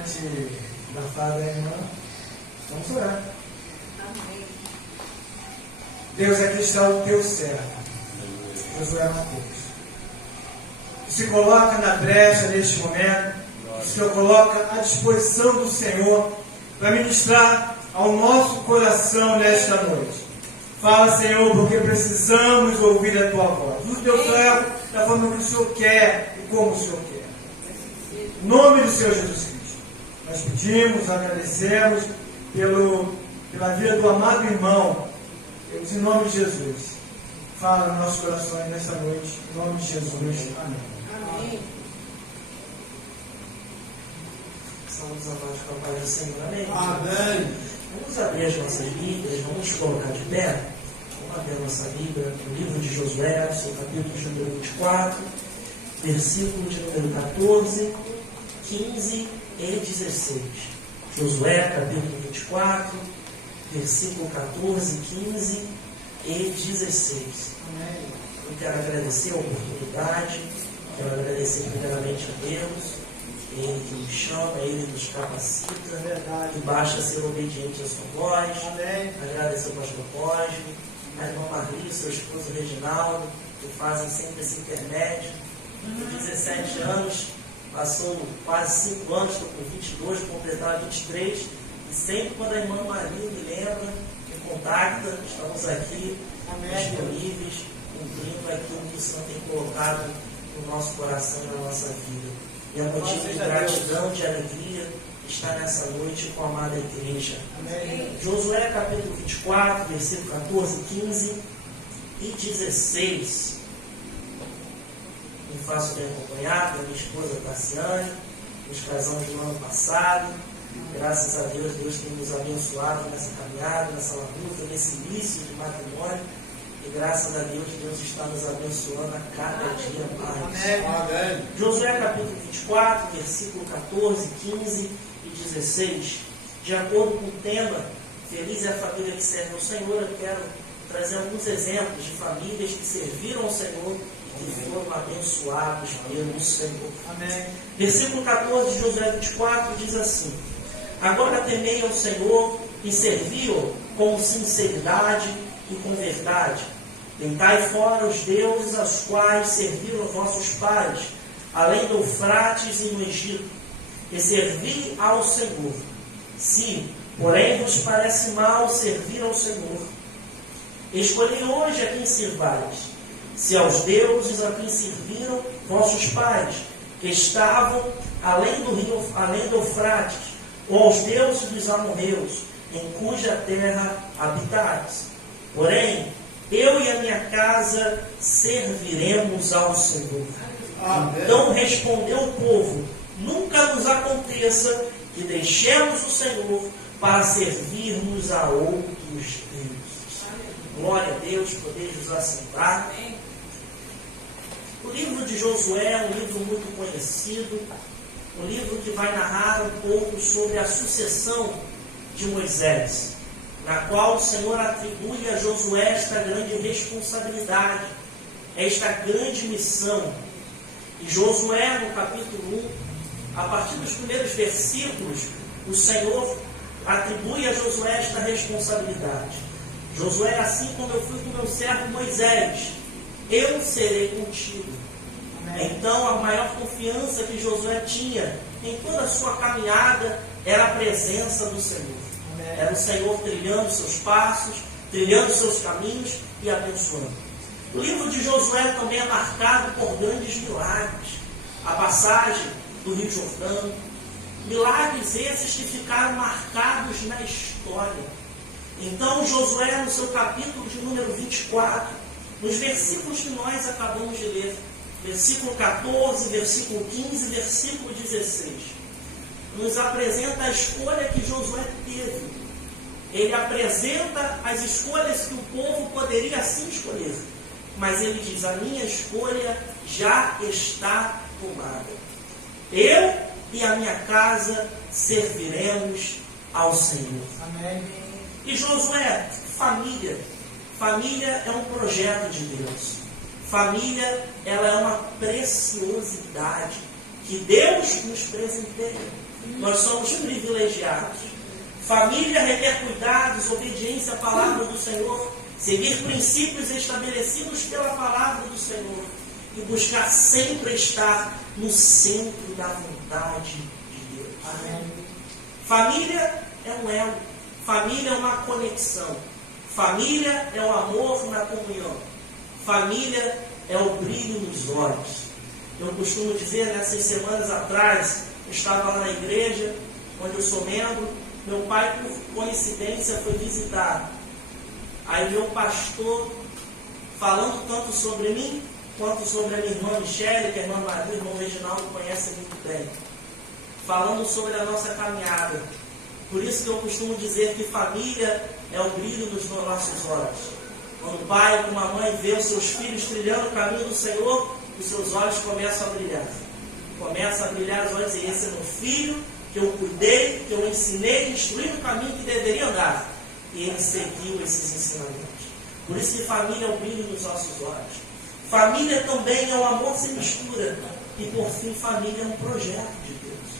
diante da fala da irmã, vamos orar. Amém. Deus, aqui está o teu servo, Josué Mateus, que se coloca na brecha neste momento, que se coloca à disposição do Senhor para ministrar ao nosso coração nesta noite. Fala, Senhor, porque precisamos ouvir a tua voz. O teu servo da forma que o Senhor quer e como o Senhor quer. Em nome do Senhor Jesus Cristo, nós pedimos, agradecemos pela vida do amado irmão. Em nome de Jesus, fala nos nossos corações nesta noite. Em nome de Jesus. Amém. Amém. Somos amados com a paz do Senhor. Amém. Amém. Vamos abrir as nossas Bíblias, vamos colocar de pé. Vamos abrir a nossa Bíblia no livro de Josué, seu capítulo de número 24, versículo de número 14, 15 e 16. Josué, capítulo 24, versículo 14, 15 e 16. Amém. Eu quero agradecer a oportunidade, quero agradecer primeiramente a Deus. Ele que nos chama, Ele nos capacita, É verdade. que basta ser obediente à sua voz. Amém. Agradecer ao pastor Cosme, a irmã Marli, seu esposo Reginaldo, que fazem sempre esse intermédio. Com 17 anos, passou quase 5 anos, estou com 22, vou completar 23. E sempre quando a irmã Marli me lembra, me contacta, estamos aqui disponíveis, cumprindo aquilo que o Senhor tem colocado no nosso coração e na nossa vida. E a motivo de gratidão, de alegria, está nessa noite com a amada igreja. Amém. Josué capítulo 24, versículo 14, 15 e 16. Me faço bem acompanhado da minha esposa Tassiane. Nos casamos no ano passado. Graças a Deus, Deus tem nos abençoado nessa caminhada, nessa luta, nesse início de matrimônio. E graças a Deus, Deus está nos abençoando a cada dia mais. Amém. Josué capítulo 24, versículo 14, 15 e 16. De acordo com o tema, Feliz é a família que serve ao Senhor, eu quero trazer alguns exemplos de famílias que serviram ao Senhor e que foram abençoados pelo Senhor. Amém. Versículo 14 de Josué 24 diz assim: Agora temei ao Senhor e servi-o com sinceridade e com verdade. Deitai fora os deuses aos quais serviram vossos pais, além do Eufrates e no Egito, e servi ao Senhor. Se, porém, vos parece mal servir ao Senhor, escolhei hoje a quem servais, se aos deuses a quem serviram vossos pais, que estavam além do rio, além do Eufrates, ou aos deuses dos amorreus, em cuja terra habitais. Porém, eu e a minha casa serviremos ao Senhor. Amém. Então respondeu o povo: nunca nos aconteça que deixemos o Senhor para servirmos a outros deuses. Glória a Deus, podeis assentar. O livro de Josué é um livro muito conhecido, um livro que vai narrar um pouco sobre a sucessão de Moisés, na qual o Senhor atribui a Josué esta grande responsabilidade, esta grande missão. E Josué, no capítulo 1, a partir dos primeiros versículos, o Senhor atribui a Josué esta responsabilidade. Josué, assim como eu fui com meu servo Moisés, eu serei contigo. Amém. Então, a maior confiança que Josué tinha em toda a sua caminhada era a presença do Senhor. Era o Senhor trilhando seus passos, trilhando seus caminhos e abençoando. O livro de Josué também é marcado por grandes milagres. A passagem do Rio Jordão. Milagres esses que ficaram marcados na história. Então, Josué, no seu capítulo de número 24, nos versículos que nós acabamos de ler, versículo 14, versículo 15, versículo 16, nos apresenta a escolha que Josué teve. Ele apresenta as escolhas que o povo poderia assim escolher. Mas ele diz: a minha escolha já está tomada. Eu e a minha casa serviremos ao Senhor. Amém. E Josué, família. Família é um projeto de Deus. Família, ela é uma preciosidade que Deus nos presenteia. Nós somos privilegiados. Família requer cuidados, obediência à palavra do Senhor, seguir princípios estabelecidos pela palavra do Senhor e buscar sempre estar no centro da vontade de Deus. Amém. Família é um elo. Família é uma conexão. Família é o amor na comunhão. Família é o brilho nos olhos. Eu costumo dizer, nessas semanas atrás, eu estava lá na igreja, onde eu sou membro, meu pai, por coincidência, foi visitar. Aí meu pastor, falando tanto sobre mim, quanto sobre a minha irmã Michele, que a irmã Maria, o irmão Reginaldo conhece muito bem, falando sobre a nossa caminhada. Por isso que eu costumo dizer que família é o brilho dos nossos olhos. Quando o pai ou uma mãe vê os seus filhos trilhando o caminho do Senhor, os seus olhos começam a brilhar. Começam a brilhar os olhos e esse é meu filho, que eu cuidei, que eu ensinei, instruí no caminho que deveria andar. E ele seguiu esses ensinamentos. Por isso que família é o brilho dos nossos olhos. Família também é o amor sem mistura. E por fim, família é um projeto de Deus.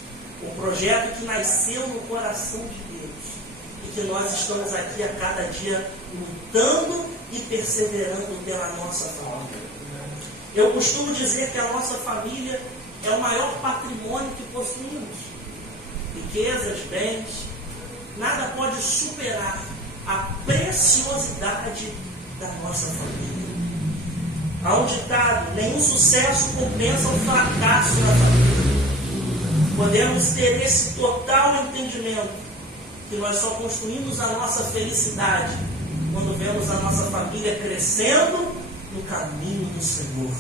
Um projeto que nasceu no coração de Deus. E que nós estamos aqui a cada dia lutando e perseverando pela nossa família. Eu costumo dizer que a nossa família é o maior patrimônio que possuímos. Riquezas, bens, nada pode superar a preciosidade da nossa família. Há um ditado: nenhum sucesso compensa um fracasso na família. Podemos ter esse total entendimento que nós só construímos a nossa felicidade quando vemos a nossa família crescendo no caminho do Senhor,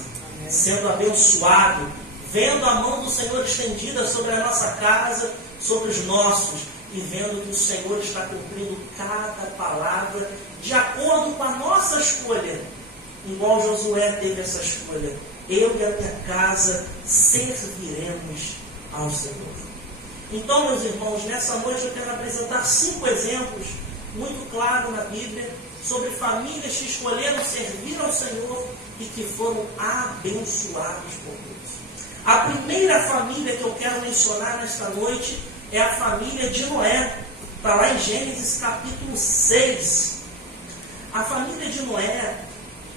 sendo abençoado, vendo a mão do Senhor estendida sobre a nossa casa, sobre os nossos, e vendo que o Senhor está cumprindo cada palavra de acordo com a nossa escolha, igual Josué teve essa escolha. Eu e a minha casa serviremos ao Senhor. Então, meus irmãos, nessa noite eu quero apresentar 5 exemplos muito claros na Bíblia sobre famílias que escolheram servir ao Senhor e que foram abençoados por Deus. A primeira família que eu quero mencionar nesta noite é a família de Noé. Está lá em Gênesis capítulo 6. A família de Noé,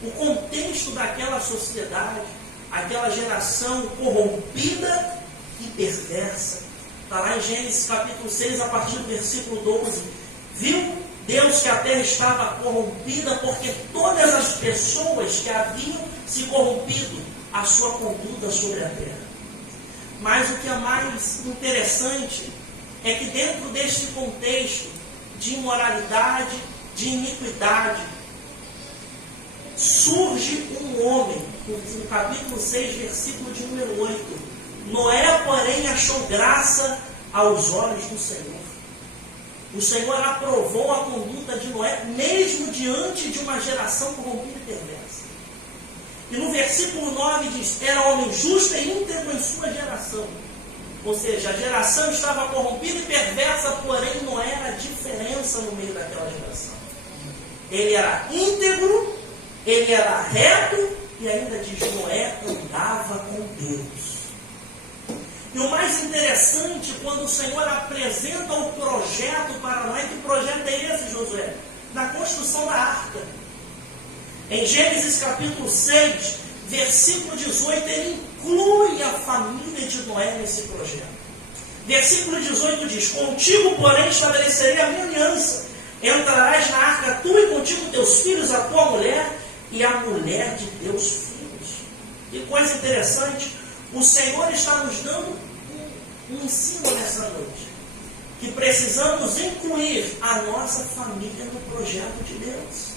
o contexto daquela sociedade, aquela geração corrompida e perversa. Está lá em Gênesis capítulo 6, a partir do versículo 12. Viu Deus que a terra estava corrompida, porque todas as pessoas que haviam se corrompido a sua conduta sobre a terra. Mas o que é mais interessante é que dentro deste contexto de imoralidade, de iniquidade, surge um homem, no capítulo 6, versículo de número 8. Noé, porém, achou graça aos olhos do Senhor. O Senhor aprovou a conduta de Noé, mesmo diante de uma geração corrompida e perversa. E no versículo 9 diz: era homem justo e íntegro em sua geração. Ou seja, a geração estava corrompida e perversa, porém não era diferença no meio daquela geração. Ele era íntegro, ele era reto, e ainda diz: Noé andava com Deus. E o mais interessante, quando o Senhor apresenta o projeto para Noé, que projeto é esse, Josué? Da construção da arca. Em Gênesis capítulo 6, versículo 18, ele inclui a família de Noé nesse projeto. Versículo 18 diz: contigo, porém, estabelecerei a minha aliança. Entrarás na arca tu e contigo teus filhos, a tua mulher e a mulher de teus filhos. Que coisa interessante. O Senhor está nos dando um ensino nessa noite, que precisamos incluir a nossa família no projeto de Deus.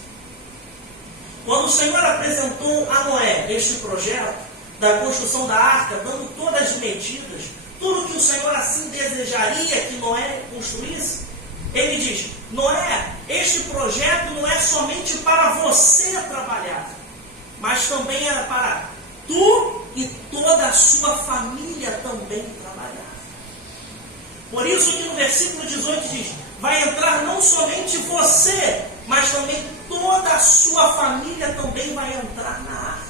Quando o Senhor apresentou a Noé este projeto da construção da arca, dando todas as medidas, tudo que o Senhor assim desejaria que Noé construísse, ele diz: Noé, este projeto não é somente para você trabalhar, mas também era para tu e toda a sua família também trabalhar. Por isso que no versículo 18 diz: vai entrar não somente você, mas também toda a sua família também vai entrar na arca.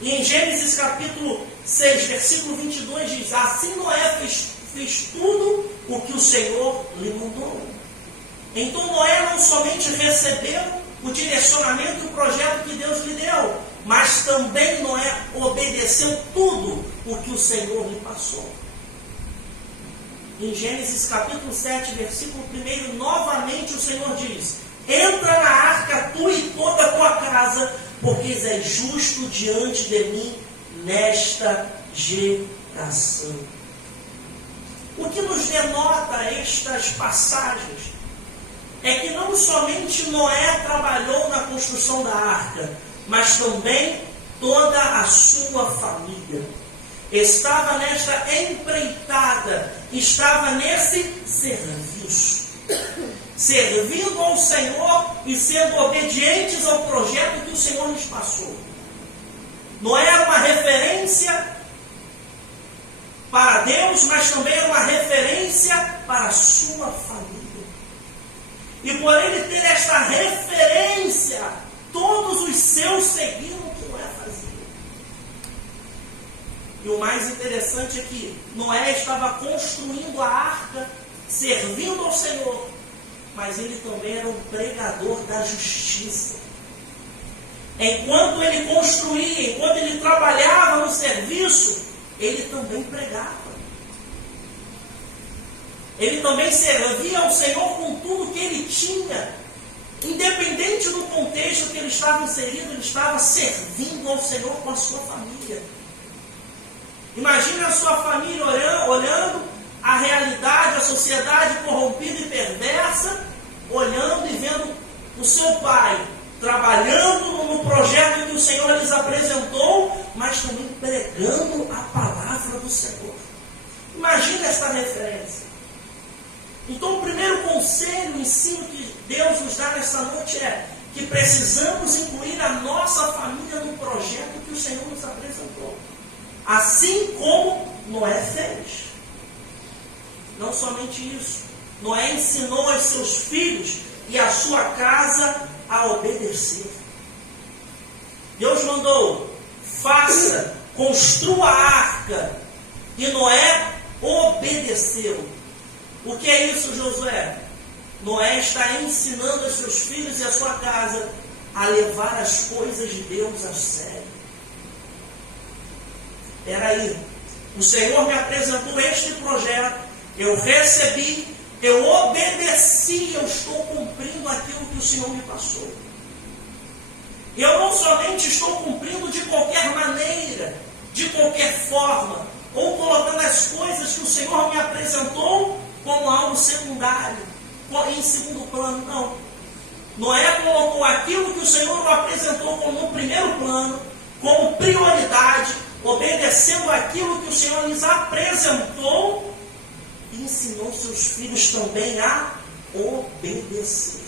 E em Gênesis capítulo 6, versículo 22 diz: assim Noé fez tudo o que o Senhor lhe mandou. Então Noé não somente recebeu o direcionamento e o projeto que Deus lhe deu, mas também Noé obedeceu tudo o que o Senhor lhe passou. Em Gênesis capítulo 7, versículo 1, novamente o Senhor diz: entra na arca tu e toda a tua casa, porque és justo diante de mim nesta geração. O que nos denota estas passagens é que não somente Noé trabalhou na construção da arca, mas também toda a sua família estava nesta empreitada, estava nesse serviço, servindo ao Senhor e sendo obedientes ao projeto que o Senhor lhes passou. Noé era uma referência para Deus, mas também era uma referência para a sua família. E por ele ter esta referência, todos os seus seguiram o que Noé fazia. E o mais interessante é que Noé estava construindo a arca, servindo ao Senhor, mas ele também era um pregador da justiça. Enquanto ele construía, enquanto ele trabalhava no serviço, ele também pregava. Ele também servia ao Senhor com tudo que ele tinha. Independente do contexto que ele estava inserido, ele estava servindo ao Senhor com a sua família. Imagine a sua família olhando a realidade, a sociedade corrompida e perversa, olhando e vendo o seu pai trabalhando no projeto que o Senhor lhes apresentou, mas também pregando a palavra do Senhor. Imagine esta referência. Então, o primeiro conselho, ensino que Deus nos dá nesta noite é que precisamos incluir a nossa família no projeto que o Senhor nos apresentou. Assim como Noé fez. Não somente isso. Noé ensinou aos seus filhos e a sua casa a obedecer. Deus mandou: faça, construa a arca. E Noé obedeceu. O que é isso, Josué? Noé está ensinando aos seus filhos e a sua casa a levar as coisas de Deus a sério. Espera aí, o Senhor me apresentou este projeto, eu recebi, eu obedeci, eu estou cumprindo aquilo que o Senhor me passou. Eu não somente estou cumprindo de qualquer maneira, de qualquer forma, ou colocando as coisas que o Senhor me apresentou como algo secundário, em segundo plano, não. Noé colocou aquilo que o Senhor o apresentou como no primeiro plano, como prioridade, obedecendo aquilo que o Senhor lhes apresentou, e ensinou seus filhos também a obedecer.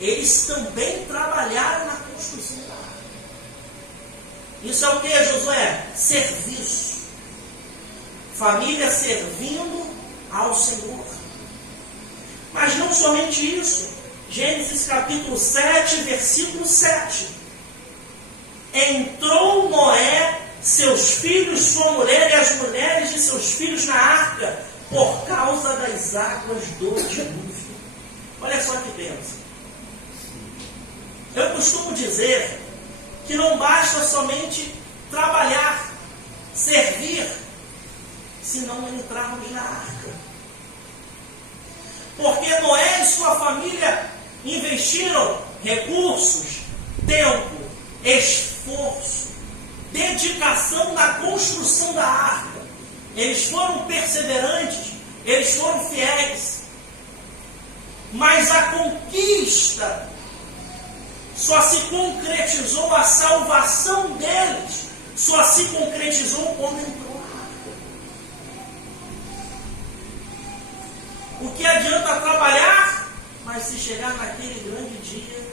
Eles também trabalharam na construção da arca. Isso é o que, Josué? Serviço. Família servindo ao Senhor. Mas não somente isso. Gênesis capítulo 7, versículo 7. Entrou Noé, seus filhos, sua mulher e as mulheres de seus filhos na arca, por causa das águas do dilúvio. Olha só que bênção. Eu costumo dizer que não basta somente trabalhar, servir, se não entrarmos na arca. Porque Noé e sua família investiram recursos, tempo, esforço, dedicação na construção da arca. Eles foram perseverantes, eles foram fiéis. Mas a conquista só se concretizou, a salvação deles só se concretizou quando entrou na arca. O que adianta trabalhar, mas se chegar naquele grande dia,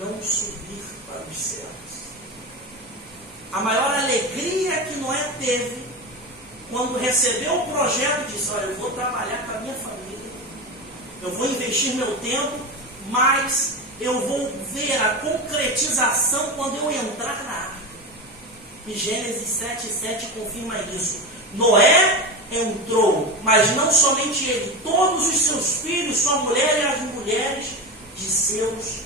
não subir para os céus? A maior alegria que Noé teve, quando recebeu o projeto, disse: olha, eu vou trabalhar com a minha família, eu vou investir meu tempo, mas eu vou ver a concretização quando eu entrar na arca. E Gênesis 7:7 confirma isso. Noé entrou, mas não somente ele, todos os seus filhos, sua mulher e as mulheres de seus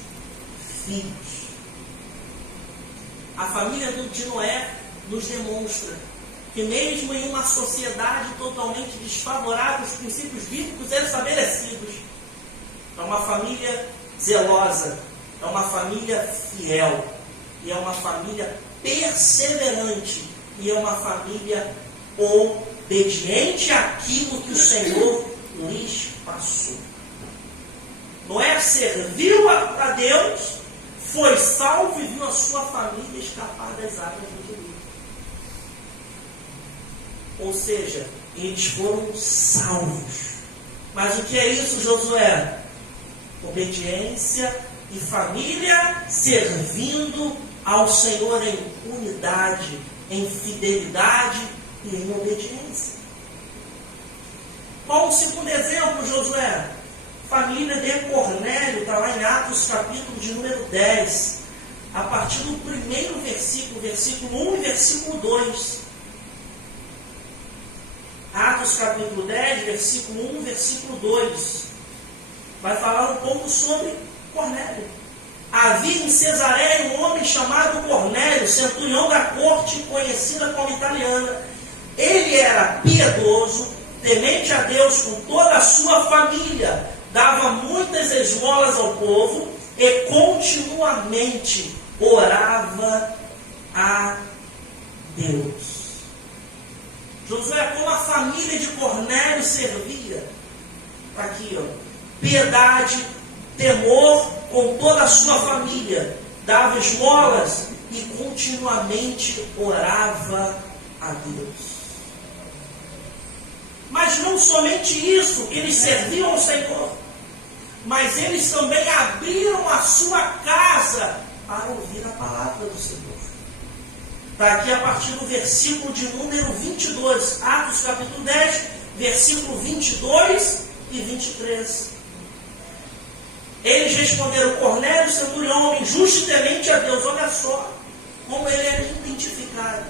filhos. A família de Noé nos demonstra que mesmo em uma sociedade totalmente desfavorável, os princípios bíblicos eram estabelecidos. É uma família zelosa, é uma família fiel, e é uma família perseverante, e é uma família obediente àquilo que o Senhor lhes passou. Noé serviu a Deus, foi salvo e viu a sua família escapar das águas do dilúvio. Ou seja, eles foram salvos. Mas o que é isso, Josué? Obediência e família servindo ao Senhor em unidade, em fidelidade e em obediência. Qual o segundo exemplo, Josué? Família de Cornélio, está lá em Atos capítulo de número 10, a partir do primeiro versículo, versículo 1 e versículo 2. Atos capítulo 10, versículo 1, versículo 2. Vai falar um pouco sobre Cornélio. Havia em Cesareia um homem chamado Cornélio, centurião da corte, conhecida como italiana. Ele era piedoso, temente a Deus com toda a sua família, dava muitas esmolas ao povo e continuamente orava a Deus. Josué, como a família de Cornélio servia? Está aqui, ó. Piedade, temor com toda a sua família, dava esmolas e continuamente orava a Deus. Mas não somente isso, eles serviam ao Senhor, mas eles também abriram a sua casa para ouvir a palavra do Senhor. Está aqui a partir do versículo de número 22, Atos capítulo 10, versículo 22 e 23. Eles responderam: Cornélio, centurião, homem justo e temente a Deus. Olha só como ele é identificado.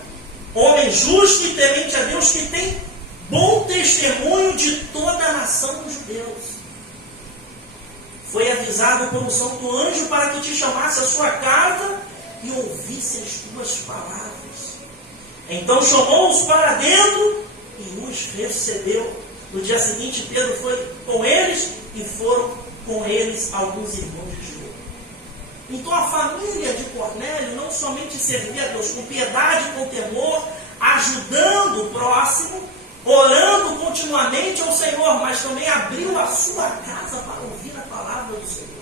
Homem justo e temente a Deus, que tem bom testemunho de toda a nação dos judeus. Foi avisado por um santo anjo para que te chamasse à sua casa e ouvisse as tuas palavras. Então chamou-os para dentro e os recebeu. No dia seguinte, Pedro foi com eles e foram com eles alguns irmãos de João. Então a família de Cornélio não somente servia a Deus com piedade, com temor, ajudando o próximo, orando continuamente ao Senhor, mas também abriu a sua casa para ouvir a palavra do Senhor.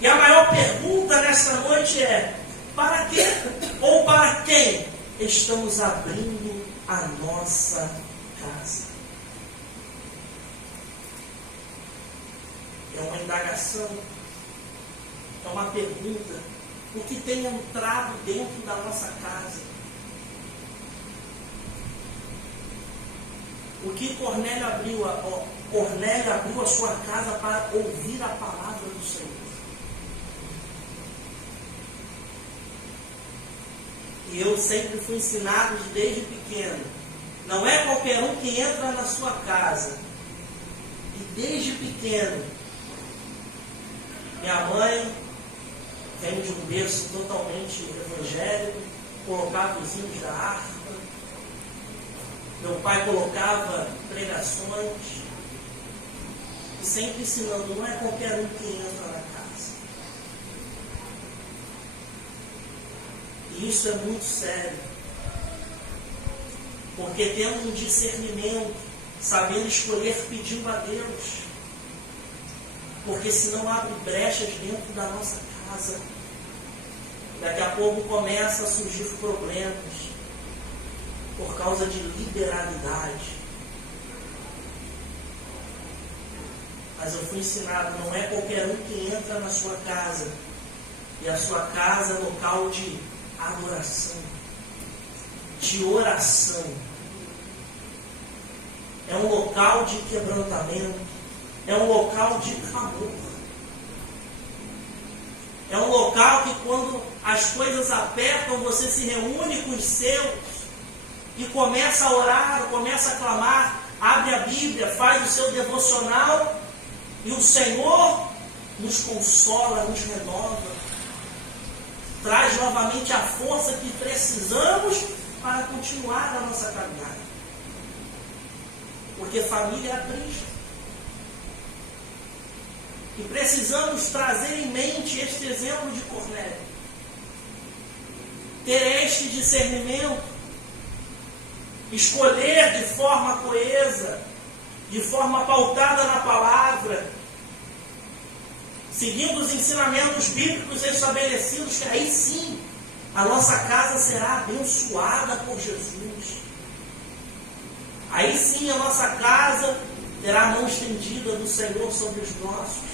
E a maior pergunta nesta noite é: para que ou para quem estamos abrindo a nossa casa? É uma indagação, é uma pergunta. O que tem entrado dentro da nossa casa? O que Cornélio abriu? Cornélio abriu a sua casa para ouvir a palavra do Senhor. E eu sempre fui ensinado desde pequeno: não é qualquer um que entra na sua casa. E desde pequeno, minha mãe vem de um berço totalmente evangélico, colocava os hinos da harpa. Meu pai colocava pregações, e sempre ensinando: não é qualquer um que entra na casa. E isso é muito sério, porque temos um discernimento, sabendo escolher pedindo a Deus, porque senão abre brechas dentro da nossa casa. Daqui a pouco começa a surgir problemas por causa de liberalidade. Mas eu fui ensinado: não é qualquer um que entra na sua casa. E a sua casa é local de adoração, de oração. É um local de quebrantamento, é um local de clamor. É um local que quando as coisas apertam, você se reúne com os seus e começa a orar, começa a clamar, abre a Bíblia, faz o seu devocional e o Senhor nos consola, nos renova, traz novamente a força que precisamos para continuar a nossa caminhada. Porque família é a Cristo. E precisamos trazer em mente este exemplo de Cornélio. Ter este discernimento. Escolher de forma coesa, de forma pautada na palavra, seguindo os ensinamentos bíblicos estabelecidos, que aí sim a nossa casa será abençoada por Jesus. Aí sim a nossa casa terá a mão estendida do Senhor sobre os nossos.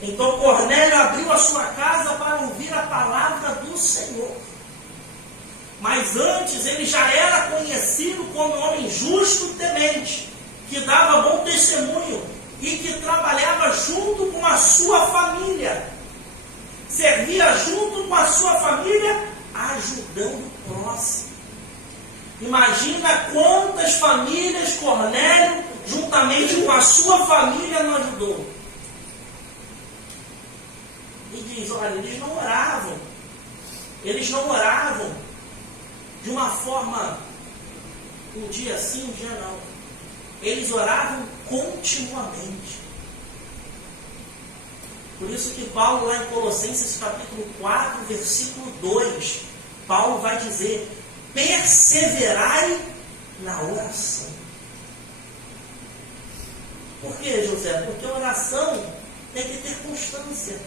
Então Cornélio abriu a sua casa para ouvir a palavra do Senhor. Mas antes ele já era conhecido como homem justo e temente, que dava bom testemunho e que trabalhava junto com a sua família. Servia junto com a sua família, ajudando o próximo. Imagina quantas famílias Cornélio, juntamente com a sua família, não ajudou. E diz, olha, eles não oravam de uma forma, um dia sim, um dia não. Eles oravam continuamente. Por isso que Paulo, lá em Colossenses capítulo 4, versículo 2, Paulo vai dizer, perseverai na oração. Por que, José? Porque a oração tem que ter constância.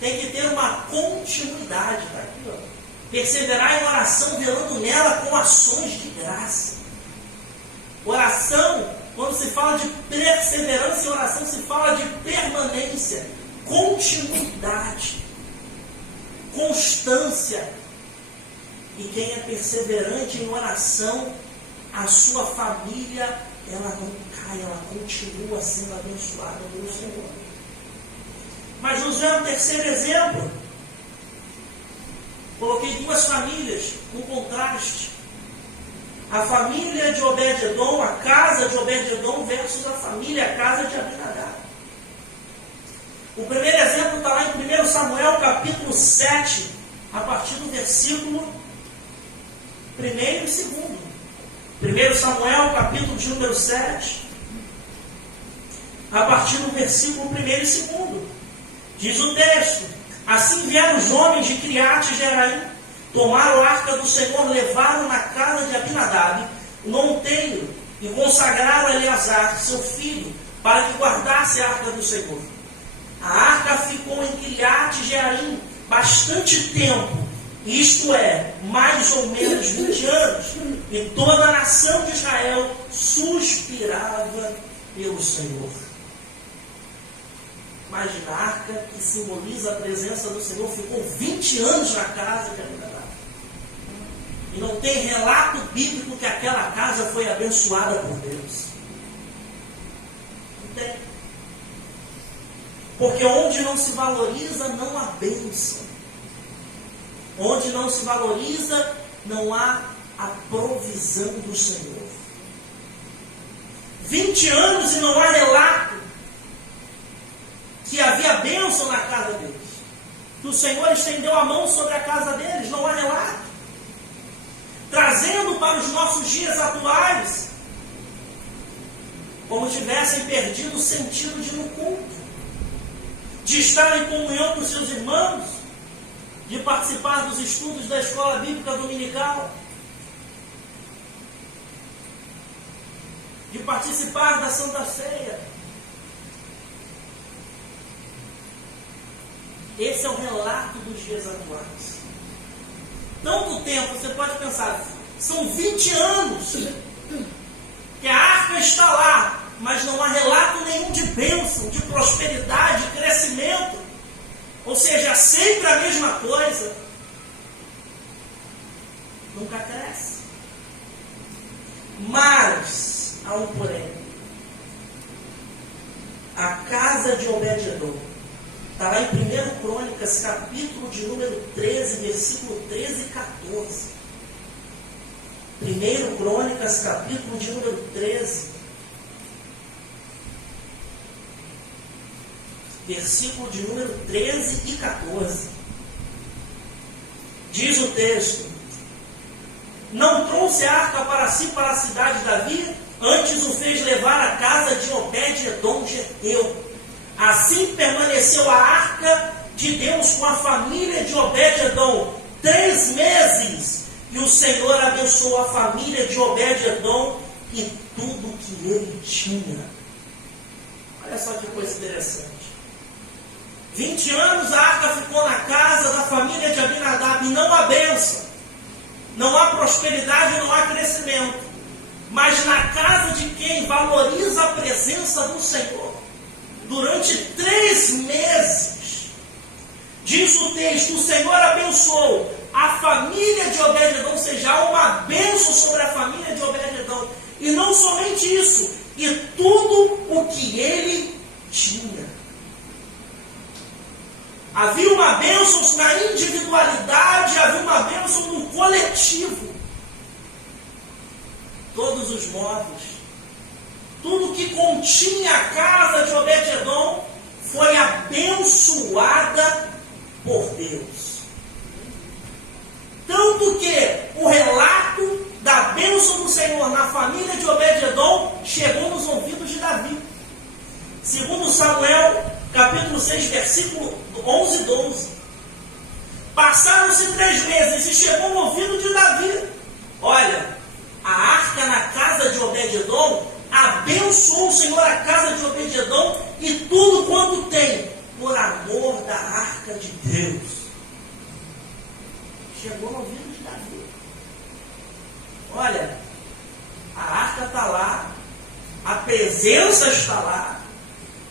Tem que ter uma continuidade. Tá aqui, ó. Perseverar em oração, velando nela com ações de graça. Oração, quando se fala de perseverança em oração, se fala de permanência, continuidade, constância. E quem é perseverante em oração, a sua família, ela não cai, ela continua sendo abençoada pelo Senhor. Mas Josué é um terceiro exemplo. Coloquei duas famílias com contraste. A família de Obed-edom, a casa de Obed-edom versus a família, a casa de Abinadab. O primeiro exemplo está lá em 1 Samuel capítulo 7, a partir do versículo 1 e 2. 1 Samuel capítulo de número 7, a partir do versículo 1 e 2. Diz o texto, assim vieram os homens de Criate Jeraim, tomaram a arca do Senhor, levaram na casa de Abinadab, o monteiro, e consagraram a Eleazar, seu filho, para que guardasse a arca do Senhor. A arca ficou em Criate Jeraim bastante tempo, isto é, mais ou menos 20 anos, e toda a nação de Israel suspirava pelo Senhor. Imagina, a arca que simboliza a presença do Senhor ficou 20 anos na casa de Abinadab. E não tem relato bíblico que aquela casa foi abençoada por Deus. Não tem. Porque onde não se valoriza, não há bênção. Onde não se valoriza, não há a provisão do Senhor. 20 anos e não há relato que havia bênção na casa deles. Que o Senhor estendeu a mão sobre a casa deles, não há relato. Trazendo para os nossos dias atuais, como tivessem perdido o sentido de ir no culto, de estar em comunhão com seus irmãos, de participar dos estudos da escola bíblica dominical, de participar da Santa Ceia. Esse é o relato dos dias atuais. Tanto tempo, você pode pensar, são 20 anos que a arca está lá, mas não há relato nenhum de bênção, de prosperidade, de crescimento. Ou seja, sempre a mesma coisa. Nunca cresce. Mas, há um porém. A casa de Obed-edom Está lá em 1 Crônicas, capítulo de número 13, versículo 13 e 14. 1 Crônicas, capítulo de número 13, versículo de número 13 e 14. Diz o texto: não trouxe a arca para si, para a cidade de Davi, antes o fez levar à casa de Obed-edom geteu. Assim permaneceu a arca de Deus com a família de Obed-edom 3 meses, e o Senhor abençoou a família de Obed-edom e tudo que ele tinha. Olha só que coisa interessante. 20 anos a arca ficou na casa da família de Abinadab, e não há bênção, não há prosperidade, não há crescimento. Mas na casa de quem valoriza a presença do Senhor, durante 3 meses, diz o texto, o Senhor abençoou a família de Obed-edom, ou seja, há uma bênção sobre a família de Obed-edom. E não somente isso, e tudo o que ele tinha. Havia uma bênção na individualidade, havia uma bênção no coletivo. Todos os móveis, tudo que continha a casa de Obed-edom foi abençoada por Deus. Tanto que o relato da bênção do Senhor na família de Obed-edom chegou nos ouvidos de Davi. Segundo Samuel, capítulo 6, versículo 11 e 12. Passaram-se 3 meses e chegou no ouvido de Davi: olha, a arca na casa de Obed-edom, abençoou o Senhor a casa de Obed-edom e tudo quanto tem, por amor da arca de Deus. Chegou no ouvido de Davi. Olha, a arca está lá, a presença está lá.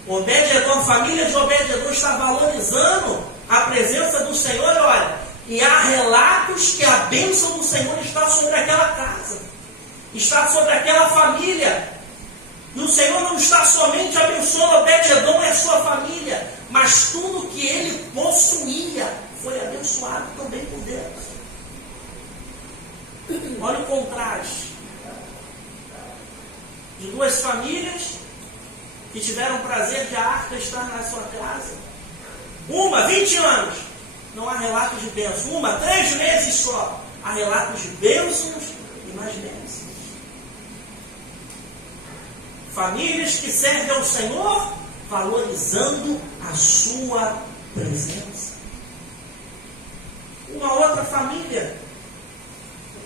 Obed-edom, a família de Obed-edom está valorizando a presença do Senhor, olha, e há relatos que a bênção do Senhor está sobre aquela casa, está sobre aquela família. E o Senhor não está somente abençoando Obed-edom e a sua família, mas tudo que ele possuía foi abençoado também por Deus. Olha o contraste de 2 famílias que tiveram o prazer de a arca estar na sua casa. Uma, 20 anos, não há relatos de bênçãos. Uma, 3 meses só, há relatos de bênçãos e mais bênçãos. Famílias que servem ao Senhor, valorizando a sua presença. Uma outra família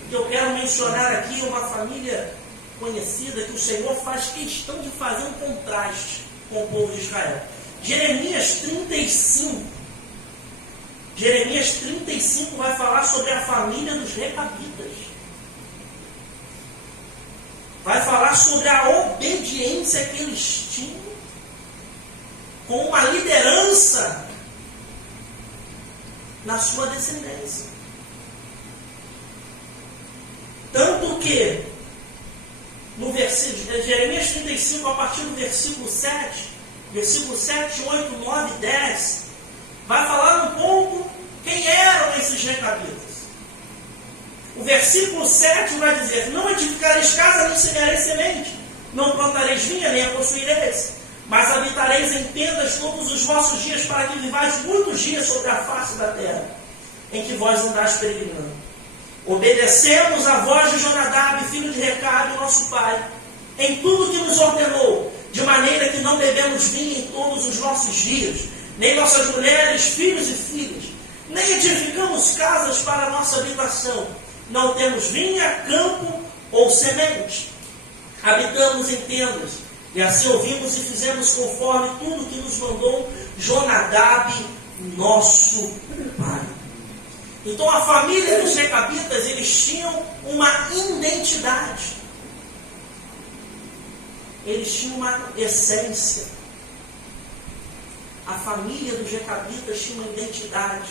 que eu quero mencionar aqui, uma família conhecida, que o Senhor faz questão de fazer um contraste com o povo de Israel. Jeremias 35. Jeremias 35 vai falar sobre a família dos recabitas. Vai falar sobre a obediência que eles tinham, com uma liderança na sua descendência. Tanto que, no versículo, Jeremias 35, a partir do versículo 7, 8, 9 e 10, vai falar um pouco quem eram esses recabitas. O versículo 7 vai dizer: não edificareis casa, nem semeareis semente, não plantareis vinha, nem a possuireis, mas habitareis em tendas todos os vossos dias, para que vivais muitos dias sobre a face da terra, em que vós andais peregrinando. Obedecemos a voz de Jonadab, filho de Recabe, nosso pai, em tudo que nos ordenou, de maneira que não bebemos vinho em todos os nossos dias, nem nossas mulheres, filhos e filhas, nem edificamos casas para a nossa habitação, não temos vinha, campo ou semente. Habitamos em tendas, e assim ouvimos e fizemos conforme tudo que nos mandou Jonadab, nosso pai. Então a família dos recabitas, eles tinham uma identidade. Eles tinham uma essência. A família dos recabitas tinha uma identidade.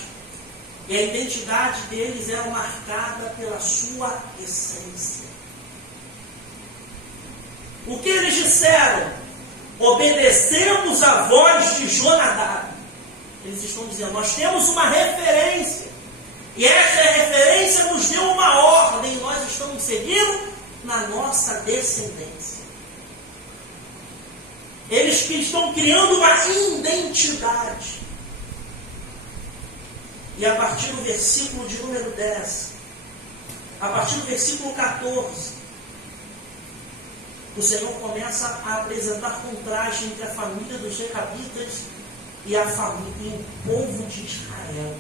E a identidade deles era marcada pela sua essência. O que eles disseram? Obedecemos a voz de Jonadab. Eles estão dizendo, nós temos uma referência. E essa referência nos deu uma ordem. E nós estamos seguindo na nossa descendência. Eles que estão criando uma identidade. E a partir do versículo de número 10, a partir do versículo 14, o Senhor começa a apresentar contraste entre a família dos Recabitas e a família e o povo de Israel.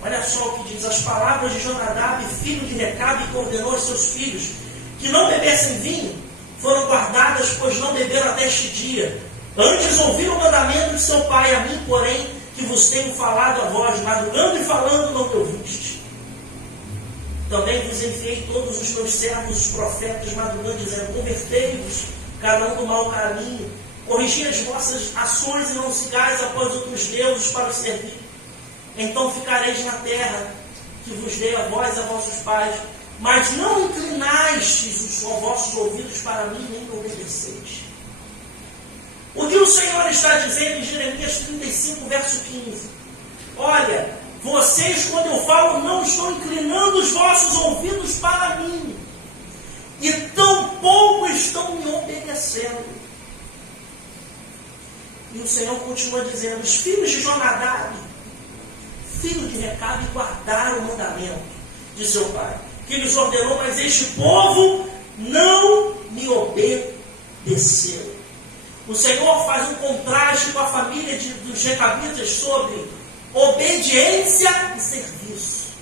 Olha só o que diz: as palavras de Jonadab, filho de Recabe, que ordenou aos seus filhos que não bebessem vinho, foram guardadas, pois não beberam até este dia. Antes ouviram o mandamento de seu pai, a mim, porém, que vos tenho falado a vós, madrugando e falando, não me ouviste. Também vos enviei todos os meus servos, os profetas, madrugando, dizendo: convertei-vos, cada um do mau caminho, corrigi as vossas ações e não sigais após outros deuses para os servir. Então ficareis na terra que vos dei a vós e a vossos pais, mas não inclinastes os vossos ouvidos para mim, nem me obedeceis. O que o Senhor está dizendo em Jeremias 35, verso 15? Olha, vocês, quando eu falo, não estão inclinando os vossos ouvidos para mim, e tampouco estão me obedecendo. E o Senhor continua dizendo: os filhos de Jonadab, filho de Recabe, guardaram o mandamento de seu pai, que lhes ordenou, mas este povo não me obedeceu. O Senhor faz um contraste com a família dos Recabitas sobre obediência e serviço.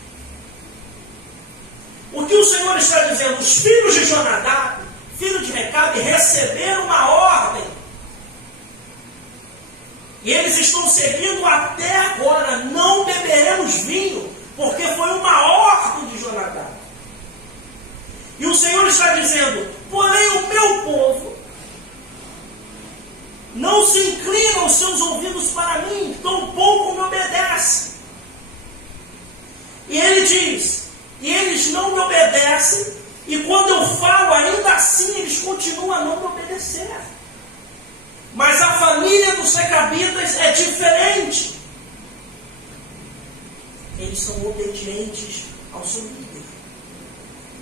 O que o Senhor está dizendo? Os filhos de Jonadab, filho de Recabe, receberam uma ordem. E eles estão seguindo até agora: não beberemos vinho, porque foi uma ordem de Jonadab. E o Senhor está dizendo: porém o meu povo não se inclina os seus ouvidos para mim, tampouco me obedece. E ele diz: e eles não me obedecem, e quando eu falo, ainda assim eles continuam a não me obedecer. Mas a família dos Recabitas é diferente. Eles são obedientes ao seu líder.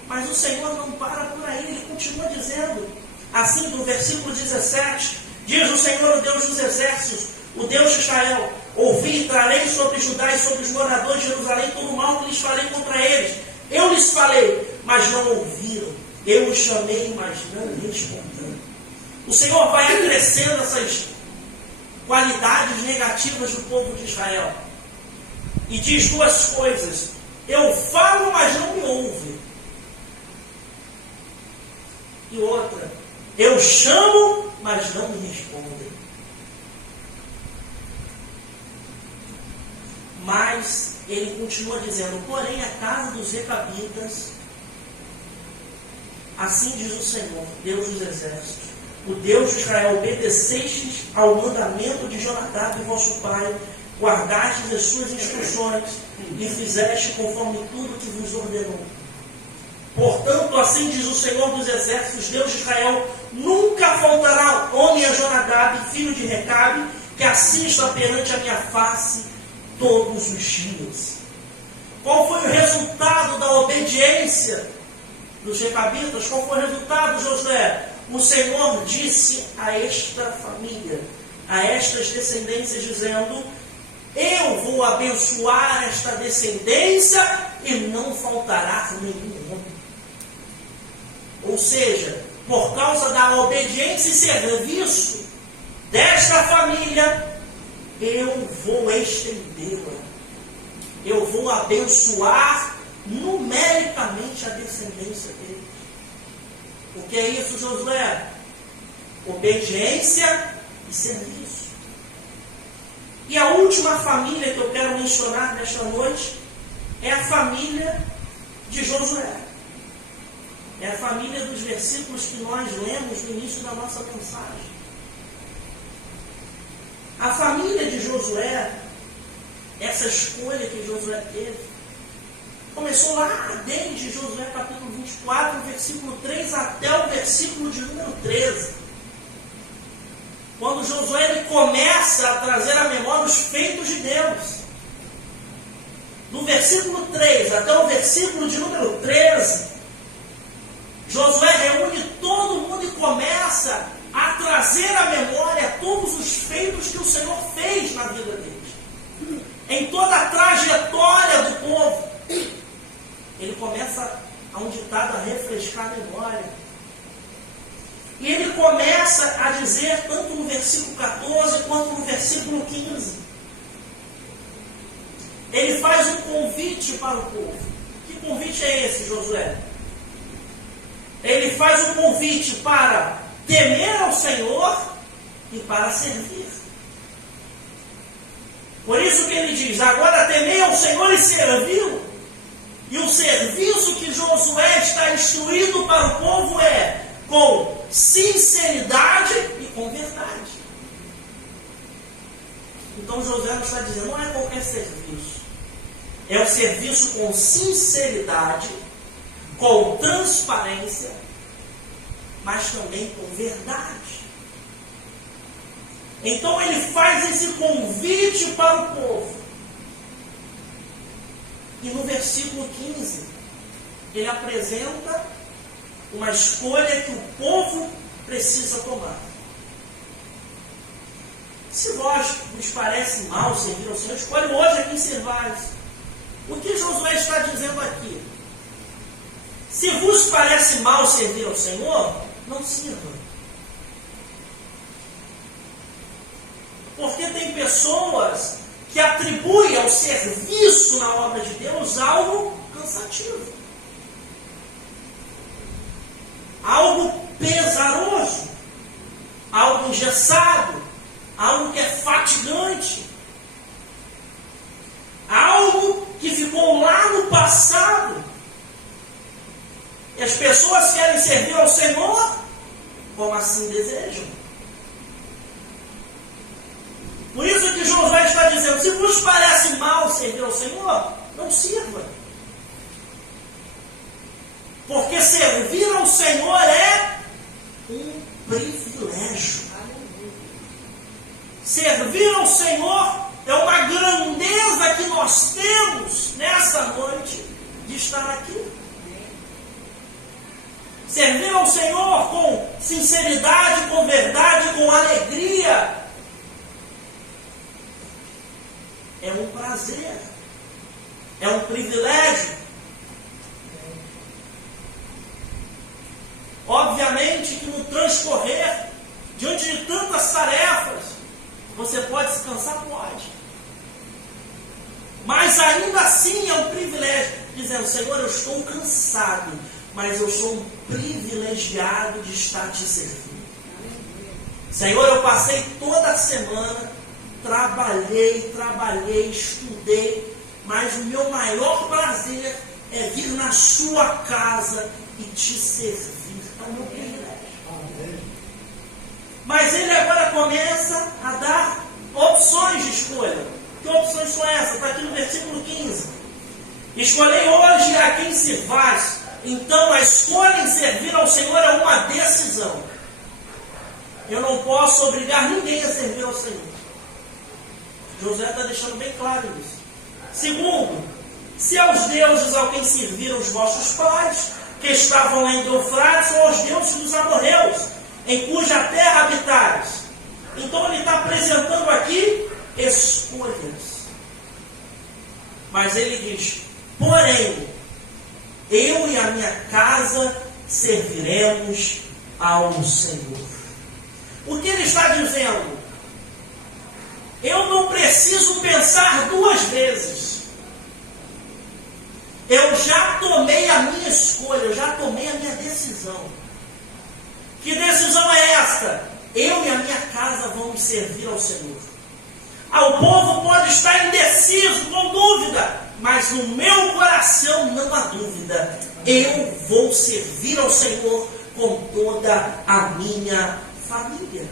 Mas o Senhor não para por aí, ele continua dizendo, assim no versículo 17, diz o Senhor, o Deus dos exércitos, o Deus de Israel: ouvi e trarei sobre Judá e sobre os moradores de Jerusalém todo o mal que lhes falei contra eles. Eu lhes falei, mas não ouviram. Eu os chamei, mas não responderam. O Senhor vai acrescendo essas qualidades negativas do povo de Israel. E diz duas coisas: eu falo, mas não me ouvem. E outra: eu chamo, mas não me respondem. Mas ele continua dizendo: porém a casa dos Recabitas, assim diz o Senhor, Deus dos exércitos, o Deus de Israel: obedecestes ao mandamento de Jonadab, vosso pai, guardastes as suas instruções e fizeste conforme tudo que vos ordenou. Portanto, assim diz o Senhor dos exércitos, Deus de Israel: nunca faltará homem a Jonadab, filho de Recabe, que assista perante a minha face todos os dias. Qual foi o resultado da obediência dos Recabitas? Qual foi o resultado, Josué? O Senhor disse a esta família, a estas descendências, dizendo: eu vou abençoar esta descendência e não faltará nenhum homem. Ou seja, por causa da obediência e serviço desta família, eu vou estendê-la. Eu vou abençoar numericamente a descendência dele. O que é isso, Josué? Obediência e serviço. E a última família que eu quero mencionar nesta noite é a família de Josué. É a família dos versículos que nós lemos no início da nossa mensagem. A família de Josué, essa escolha que Josué teve, começou lá desde Josué capítulo 24, versículo 3 até o versículo de número 13. quando Josué ele começa a trazer à memória os feitos de Deus. Do versículo 3 até o versículo de número 13, Josué reúne todo mundo e começa a trazer à memória todos os feitos que o Senhor fez na vida deles. Em toda a trajetória do povo, ele começa a um ditado a refrescar a memória. E ele começa a dizer, tanto no versículo 14 quanto no versículo 15, ele faz um convite para o povo. Que convite é esse, Josué? Ele faz um convite para temer ao Senhor e para servir. Por isso que ele diz, agora temei ao Senhor e serviu. E o serviço que Josué está instruído para o povo é com sinceridade e com verdade. Então Josué está dizendo, não é qualquer serviço. É o serviço com sinceridade, com transparência, mas também com verdade. Então ele faz esse convite para o povo. E no versículo 15, ele apresenta uma escolha que o povo precisa tomar. Se vós vos parece mal servir ao Senhor, escolhe hoje a quem servais. O que Josué está dizendo aqui? Se vos parece mal servir ao Senhor, não sirva. Porque tem pessoas que atribuem ao serviço na obra de Deus algo cansativo, algo pesaroso, algo engessado, algo que é fatigante, algo que ficou lá no passado. E as pessoas querem servir ao Senhor como assim desejam. Por isso que Josué está dizendo, se vos parece mal servir ao Senhor, não sirva. Porque servir ao Senhor é um privilégio. Servir ao Senhor é uma grandeza que nós temos nessa noite de estar aqui. Servir ao Senhor com sinceridade, com verdade, com alegria, é um prazer, é um privilégio. Obviamente que no transcorrer, diante de tantas tarefas, você pode se cansar? Pode. Mas ainda assim é um privilégio, dizendo, Senhor, eu estou cansado, mas eu sou um privilegiado de estar te servindo. Senhor, eu passei toda a semana, trabalhei, estudei, mas o meu maior prazer é vir na sua casa e te servir. É o meu privilégio. Mas ele agora começa a dar opções de escolha. Que opções são essas? Está aqui no versículo 15. Escolhei hoje a quem servais. Então a escolha em servir ao Senhor é uma decisão. Eu não posso obrigar ninguém a servir ao Senhor. Josué está deixando bem claro isso. Segundo, se aos deuses ao quem serviram os vossos pais, que estavam lá em Eufrates, ou aos deuses dos amorreus, em cuja terra habitais. Então ele está apresentando aqui escolhas. Mas ele diz, porém, eu e a minha casa serviremos ao Senhor. O que ele está dizendo? Eu não preciso pensar duas vezes. Eu já tomei a minha escolha, eu já tomei a minha decisão. Que decisão é esta? Eu e a minha casa vamos servir ao Senhor. O povo pode estar indeciso, com dúvida, mas no meu coração não há dúvida. Eu vou servir ao Senhor com toda a minha família.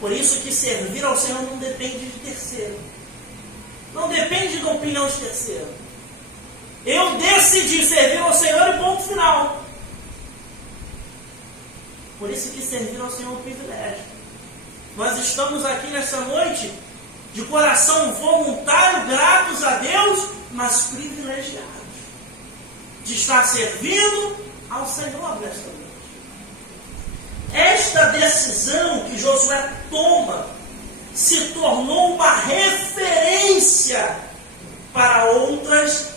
Por isso que servir ao Senhor não depende de terceiro. Não depende da opinião de terceiro. Eu decidi servir ao Senhor e ponto final. Por isso que servir ao Senhor é um privilégio. Nós estamos aqui nessa noite de coração voluntário, gratos a Deus, mas privilegiados de estar servindo ao Senhor nesta noite. Esta decisão que Josué toma se tornou uma referência para outras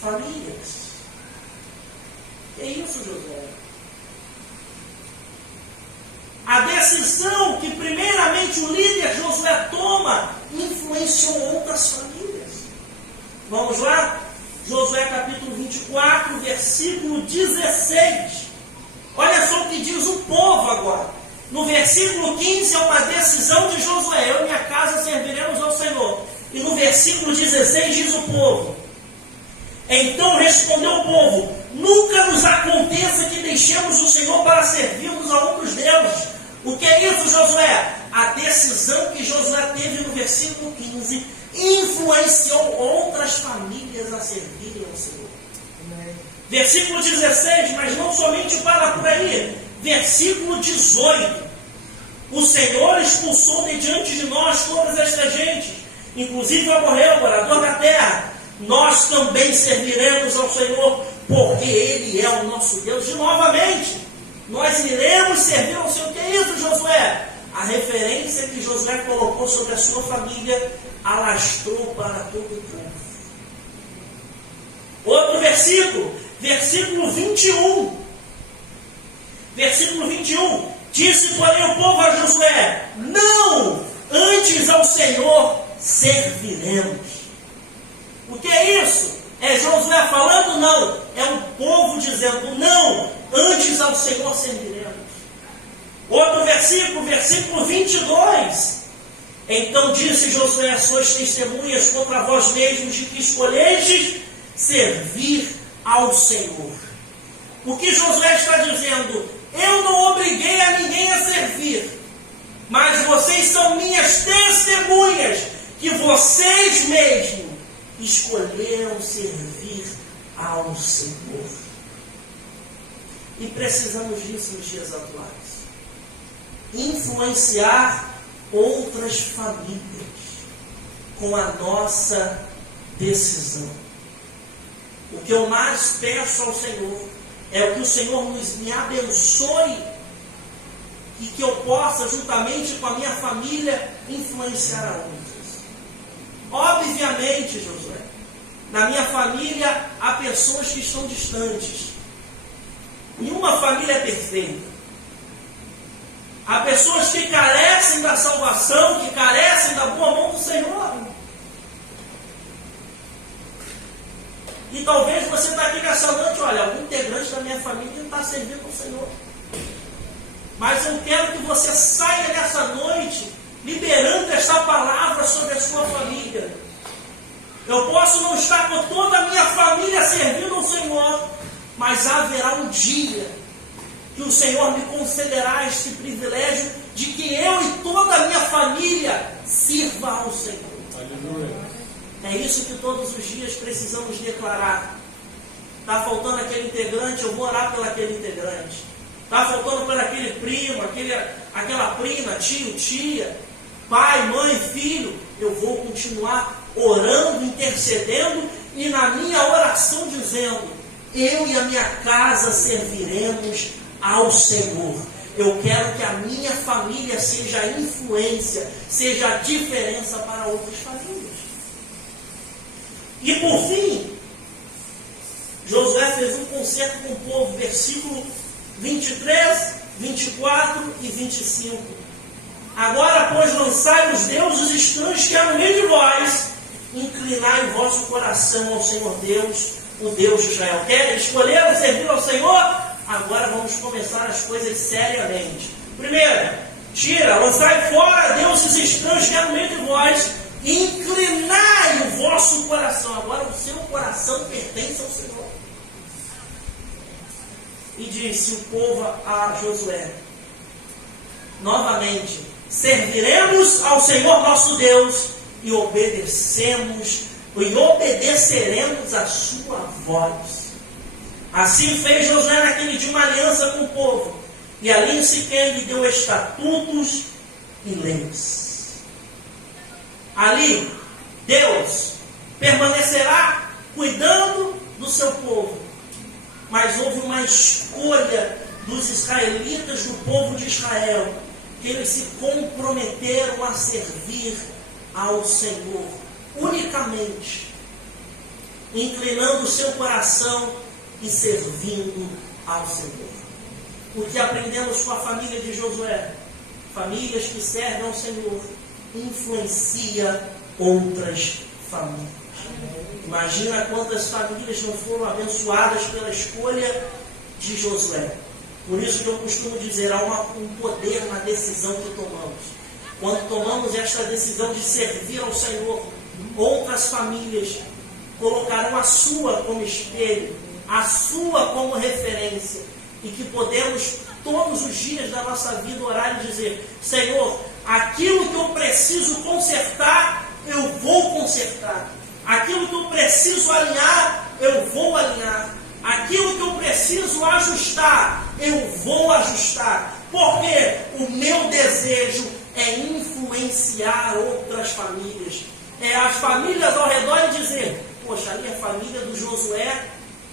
famílias. Que é isso, Josué? A decisão que primeiramente o líder Josué toma influenciou outras famílias. Vamos lá? Josué capítulo 24, versículo 16. Olha só o que diz o povo agora. No versículo 15 é uma decisão de Josué: eu e minha casa serviremos ao Senhor. E no versículo 16 diz o povo: então respondeu o povo: nunca nos aconteça que deixemos o Senhor para servirmos a outros deuses. O que é isso, Josué? A decisão que Josué teve no versículo 15 influenciou outras famílias a servirem ao Senhor. Versículo 16, mas não somente para por aí. Versículo 18: o Senhor expulsou de diante de nós todas estas gentes, inclusive o amorreu, morador da terra. Nós também serviremos ao Senhor, porque Ele é o nosso Deus. E novamente, nós iremos servir ao Senhor. O que é isso, Josué? A referência que Josué colocou sobre a sua família alastrou para todo o povo. Outro versículo, versículo 21. Versículo 21. Disse, porém, o povo a Josué: não, antes ao Senhor serviremos. O que é isso? É Josué falando? Não. É o povo dizendo: não, antes ao Senhor serviremos. Outro versículo, versículo 22. Então disse Josué: sois testemunhas contra vós mesmos de que escolhestes servir ao Senhor. O que Josué está dizendo? Eu não obriguei a ninguém a servir, mas vocês são minhas testemunhas que vocês mesmos escolheram servir ao Senhor. E precisamos disso nos dias atuais. Influenciar outras famílias com a nossa decisão. O que eu mais peço ao Senhor é o que o Senhor me abençoe e que eu possa, juntamente com a minha família, influenciar a outras. Obviamente, Josué, na minha família há pessoas que estão distantes. Nenhuma família é perfeita. Há pessoas que carecem da salvação, que carecem da boa mão do Senhor. E talvez você está aqui nessa noite: olha, algum integrante da minha família não está servindo ao Senhor. Mas eu quero que você saia nessa noite liberando esta palavra sobre a sua família. Eu posso não estar com toda a minha família servindo ao Senhor, mas haverá um dia que o Senhor me concederá este privilégio de que eu e toda a minha família sirva ao Senhor. Aleluia. É isso que todos os dias precisamos declarar. Está faltando aquele integrante, eu vou orar pelo aquele integrante. Está faltando por aquele primo, aquela prima, tio, tia, pai, mãe, filho. Eu vou continuar orando, intercedendo e na minha oração dizendo: eu e a minha casa serviremos ao Senhor. Eu quero que a minha família seja a influência, seja a diferença para outras famílias. E por fim, Josué fez um concerto com o povo, versículo 23, 24 e 25. Agora, pois, lançai os deuses estranhos que há no meio de vós, inclinai o vosso coração ao Senhor Deus, o Deus de Israel. Querem escolher servir ao Senhor? Agora vamos começar as coisas seriamente. Primeiro, lançai fora deuses estranhos que há no meio de vós, e inclinai o vosso coração. Agora o seu coração pertence ao Senhor. E disse o povo a Josué novamente: serviremos ao Senhor nosso Deus e obedeceremos a sua voz. Assim fez Josué naquele dia uma aliança com o povo, E ali em Siquém lhe deu estatutos e leis. Ali, Deus permanecerá cuidando do seu povo. Mas houve uma escolha dos israelitas, do povo de Israel, que eles se comprometeram a servir ao Senhor unicamente, inclinando o seu coração e servindo ao Senhor. O que aprendemos com a família de Josué? Famílias que servem ao Senhor influencia outras famílias. Imagina quantas famílias não foram abençoadas pela escolha de Josué. Por isso que eu costumo dizer, há um poder na decisão que tomamos. Quando tomamos esta decisão de servir ao Senhor, outras famílias colocarão a sua como espelho, a sua como referência, e que podemos todos os dias da nossa vida orar e dizer: Senhor, aquilo que eu preciso consertar, eu vou consertar. Aquilo que eu preciso alinhar, eu vou alinhar. Aquilo que eu preciso ajustar, eu vou ajustar. Porque o meu desejo é influenciar outras famílias. É as famílias ao redor e dizer: poxa, ali a família do Josué,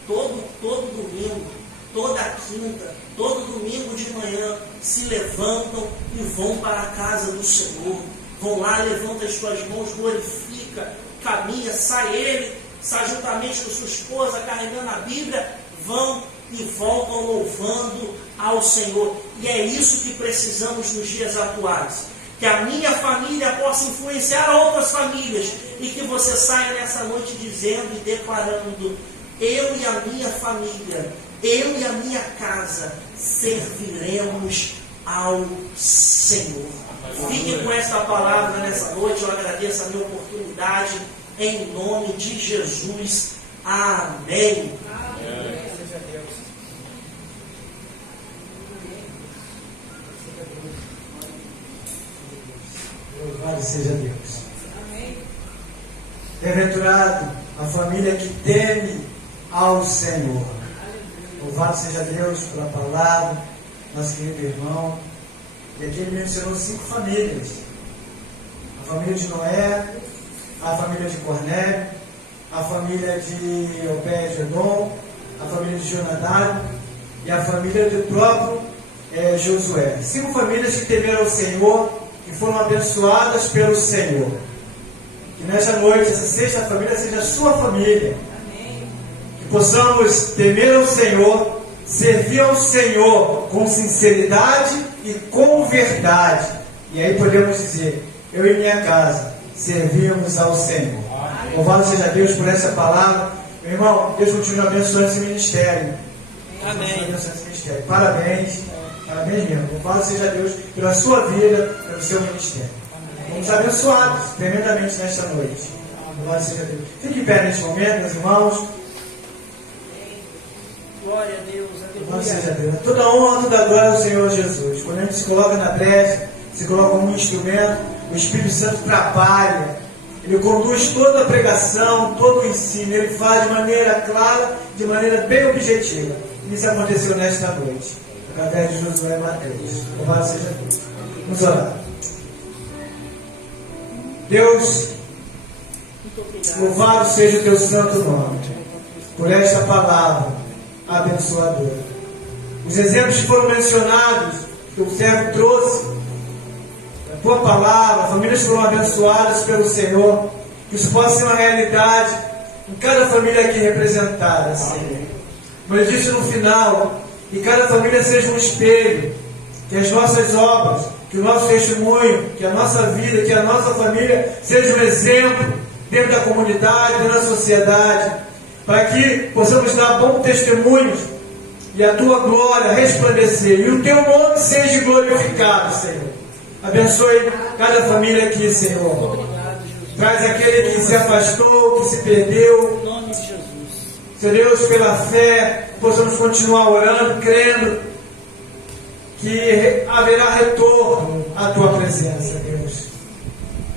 todo domingo, toda quinta, todo domingo de manhã, se levantam e vão para a casa do Senhor. Vão lá, levanta as suas mãos, glorifica, caminha, sai juntamente com sua esposa, carregando a Bíblia, vão e voltam louvando ao Senhor. E é isso que precisamos nos dias atuais. Que a minha família possa influenciar outras famílias, e que você saia nessa noite dizendo e declarando: eu e a minha família, eu e a minha casa serviremos ao Senhor. Fique com esta palavra nessa noite. Eu agradeço a minha oportunidade, em nome de Jesus. Amém. Louvado seja Deus. Bem-aventurado a família que teme ao Senhor. Louvado seja Deus pela palavra, nosso querido irmão. E aqui ele mencionou 5 famílias: a família de Noé, a família de Cornélio, a família de Obed-Edom, a família de Jonadab e a família do próprio Josué. 5 famílias que temeram ao Senhor, que foram abençoadas pelo Senhor. Que nesta noite, essa sexta família seja a sua família. Amém. Que possamos temer ao Senhor, servir ao Senhor com sinceridade e com verdade. E aí podemos dizer: eu e minha casa servimos ao Senhor. Amém. Louvado seja Deus por essa palavra. Meu irmão, Deus continue abençoando esse ministério. Amém. Abençoando esse ministério. Parabéns. Parabéns mesmo. Louvado seja Deus pela sua vida, pelo seu ministério. Fomos abençoados tremendamente nesta noite. Louvado seja Deus. Fique em pé neste momento, meus irmãos. Glória a Deus. Louvado seja Deus. Toda honra, toda glória ao Senhor Jesus. Quando a gente se coloca na brecha, se coloca como um instrumento, o Espírito Santo trabalha. Ele conduz toda a pregação, todo o ensino. Ele faz de maneira clara, de maneira bem objetiva. Isso aconteceu nesta noite, através de Josué e Mateus. Louvado seja Deus. Vamos orar. Deus, louvado seja o teu santo nome por esta palavra abençoadora. Os exemplos que foram mencionados, que o servo trouxe, a tua palavra, famílias foram abençoadas pelo Senhor, que isso possa ser uma realidade em cada família aqui representada, Senhor. Mas disse no final, que cada família seja um espelho, que as nossas obras, que o nosso testemunho, que a nossa vida, que a nossa família seja um exemplo dentro da comunidade, dentro da sociedade, para que possamos dar bons testemunhos e a tua glória resplandecer e o teu nome seja glorificado, Senhor. Abençoe cada família aqui, Senhor. Traz aquele que se afastou, que se perdeu. Em nome de Jesus. Senhor Deus, pela fé, possamos continuar orando, crendo que haverá retorno à tua presença, Deus.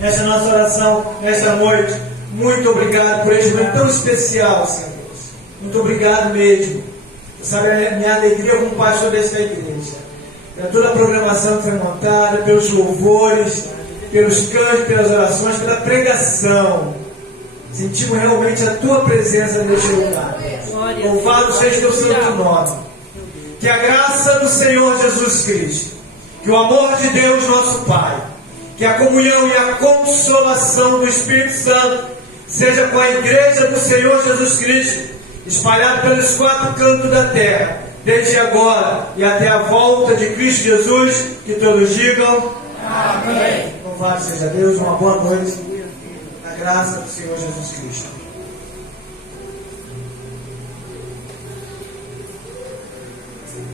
Essa é a nossa oração, nesta noite. Muito obrigado por este momento tão especial, Senhor Deus. Muito obrigado mesmo. Você sabe a minha alegria como pastor desta igreja. pela toda a programação que foi montada, pelos louvores, pelos cantos, pelas orações, pela pregação. Sentimos realmente a Tua presença neste lugar. Louvado seja o Teu santo nome. Que a graça do Senhor Jesus Cristo, que o amor de Deus nosso Pai, que a comunhão e a consolação do Espírito Santo seja com a igreja do Senhor Jesus Cristo, espalhada pelos 4 cantos da terra, desde agora e até a volta de Cristo Jesus. Que todos digam amém. Louvado seja Deus, uma boa noite, na graça do Senhor Jesus Cristo.